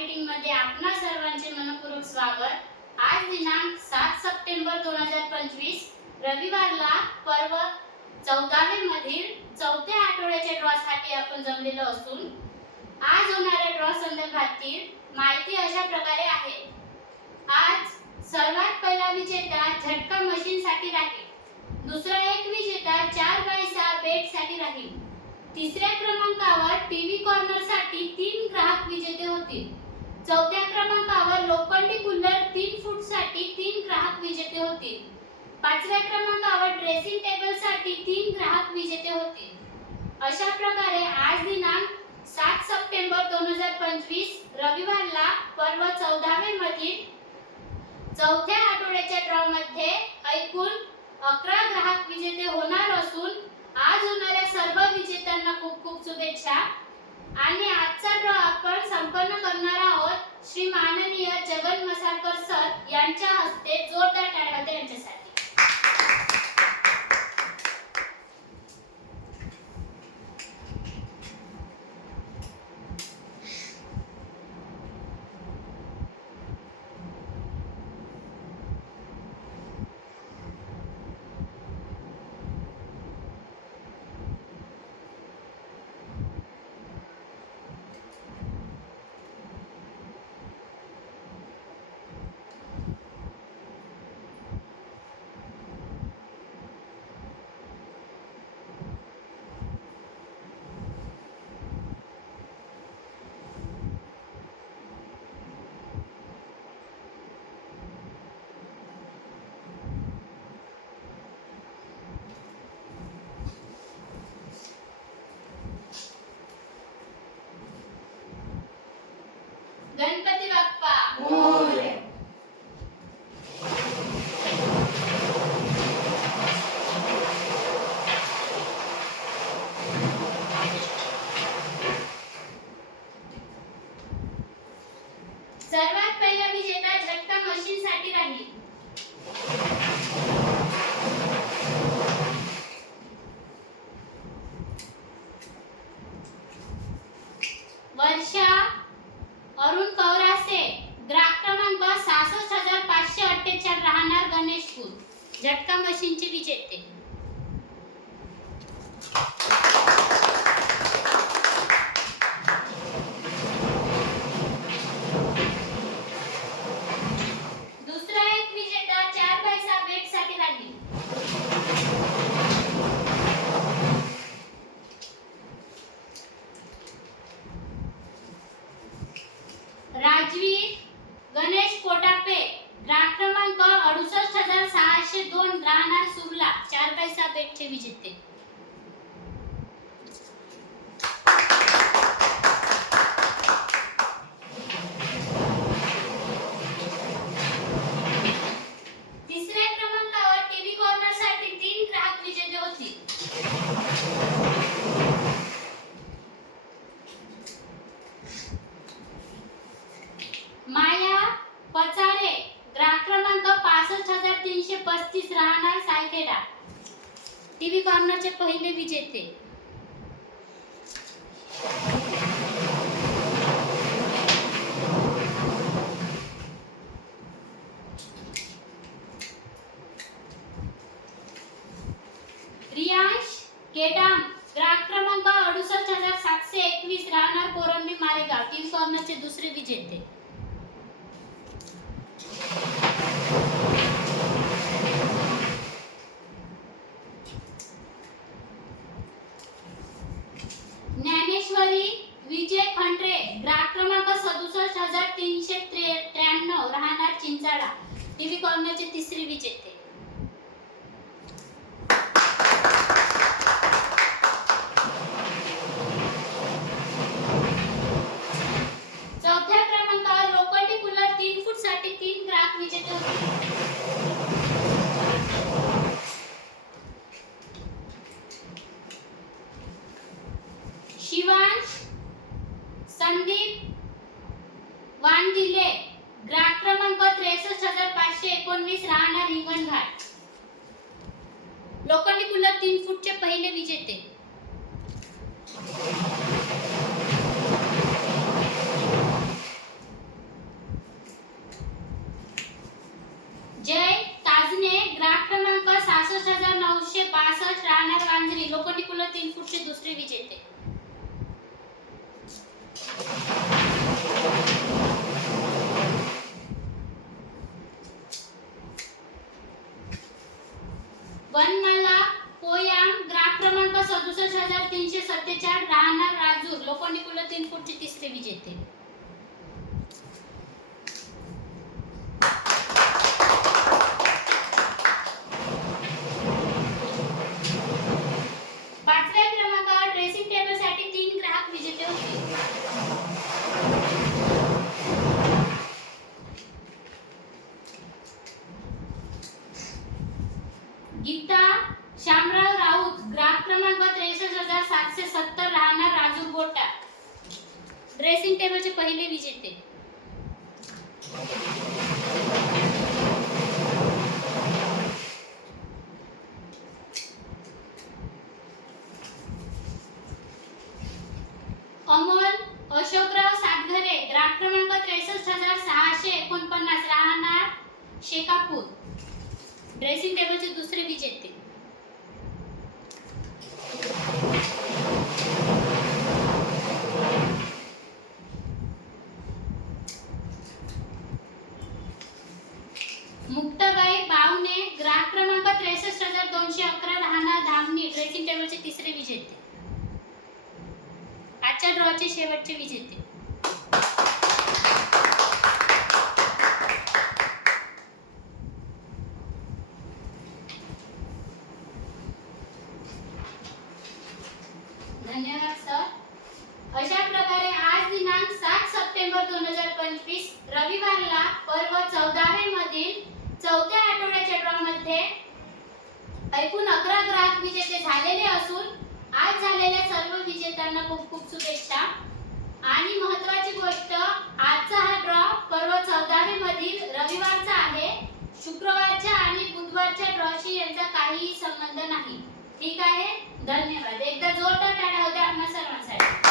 मार्केटिंगमध्ये आपणा सर्वांचे मनपूर्वक स्वागत. आज दिनांक सात सप्टेंबर दोन हजार पंचवीस रविवारला पर्व चौदावे मधील चौथ्या आठवड्याच्या ड्रॉ साठी आपण जमलेलो असून आज होणाऱ्या ड्रॉ संदर्भातील माहिती अशा प्रकारे आहे. आज सर्वात पहिला विजेता झटका मशीन साठी राहील. दुसरा एक विजेता चार बाय सहा बेटसाठी राहील. तिसऱ्या क्रमांकावर टीव्ही कॉर्नरसाठी तीन ग्राहक विजेते होतील. चौथ्या क्रमांकावर लोखंडी कूलर तीन फूटसाठी तीन ग्राहक विजेते होतील पाचव्या क्रमांकावर ड्रेसिंग टेबलसाठी तीन ग्राहक विजेते होतील अशा प्रकारे आज दिनांक सात सप्टेंबर दोन हजार पंचवीस रविवारला पर्व चौदावे मधील चौथ्या आठवड्याच्या ड्रॉ मध्ये अकरा ग्राहक विजेते होणार असून आज होणाऱ्या सर्व विजेत्यांना खूप खूप शुभेच्छा. आणि आजचा ड्रॉ आपण संपन्न करणार आहोत श्री माननीय जगन मसाळकर सर यांच्या हस्ते जोरदार सर्वात पहिला विजेता झटका मशीन साठी राहील. वर्षा अरुण कौरासे ग्राहक क्रमांक सहासष्ट हजार पाचशे अठ्ठेचाळ राहणार गणेशपूर झटका मशीनचे विजेते दुसरा एक विजेता चार बाय सहा बेडसाठी राहील राजवीर गणेश कोटापे. ग्राहक क्रमांक अडुसष्ट हजार सहाशे दोन. राहणार सुरला. चार पैसा सहा विजेते तिसऱ्या क्रमांकावर टीव्ही कॉर्नरसाठी तीन ग्राहक विजेते होतील माया पचारे ग्राहक क्रमांक पासष्ट हजार तीनशे पस्तीस राहणार सायखेडा टीव्ही कॉर्नरचे पहिले विजेते. रियांश केडाम ग्राहक क्रमांक अडुसष्ट हजार सातशे एकवीस राहणार कोरंबी मारेगाव टीव्ही स्वर्णाचे दुसरे विजेते ज्ञानेश्वरी विजय खंड्रे ग्राहक क्रमांक सदुसष्ट हजार तीनशे त्रे- त्र्याण्णव राहणार चिंचाळा टीव्ही कॉर्नरचे तिसरे विजेते चौथ्या क्रमांकावर लोखंडी कूलर तीन फूटसाठी तीन ग्राहक विजेते होते शिवांश संदीप वानदिले ग्राहक क्रमांक त्रेसष्ट हजार पाचशे एकोणवीस राहणार हिंगणघाट लोखंडी कूलर तीन फूटचे पहिले विजेते कांजरी लोखंडी कुल तीन फूटचे दुसरे विजेते. वनमाला कोयाम ग्राहक क्रमांक सदुसष्ट हजार तीनशे सत्तेचाळ राहणार राजूर. लोखंडी कुल तीन फूटचे तिसरे विजेते पाचव्या क्रमांकावर ड्रेसिंग टेबलसाठी तीन ग्राहक विजेते होते गीता श्यामराव राऊत ग्राहक क्रमांक त्रेसष्ट हजार सातशे सत्तर राहणार राजू गोटा ड्रेसिंग टेबलचे पहिले विजेते अमोल अशोकराव सातघरे ग्राहक क्रमांक त्रेसष्ट हजार सहाशे एकोणपन्नास राहणार शेकापूर ड्रेसिंग टेबलचे दुसरे विजेते मुक्ताबाई बावने ग्राहक क्रमांक त्रेसष्ट हजार दोनशे अकरा राहणार धामणी. ड्रेसिंग टेबलचे तिसरे विजेते आजच्या ड्रॉचे शेवटचे विजेते धन्यवाद सर अशा प्रकारे आज दिनांक सात सप्टेंबर दोन हजार पंचवीस रविवारला पर्व चौदावे मधील चौथ्या आठवड्याच्या ड्रॉ मध्ये एकूण अकरा ग्राहक विजेते झालेले असून आज झालेल्या सर्व विजेत्यांना खूप खूप शुभेच्छा. आणि महत्वाची गोष्ट आजचा हा ड्रॉ पर्व चौदावे मधील रविवारचा आहे. शुक्रवारच्या आणि बुधवारच्या ड्रॉशी यांचा काहीही संबंध नाही. ठीक आहे? धन्यवाद. एकदा जोरदार टाळ्या होत्या आपल्या सर्वांसाठी.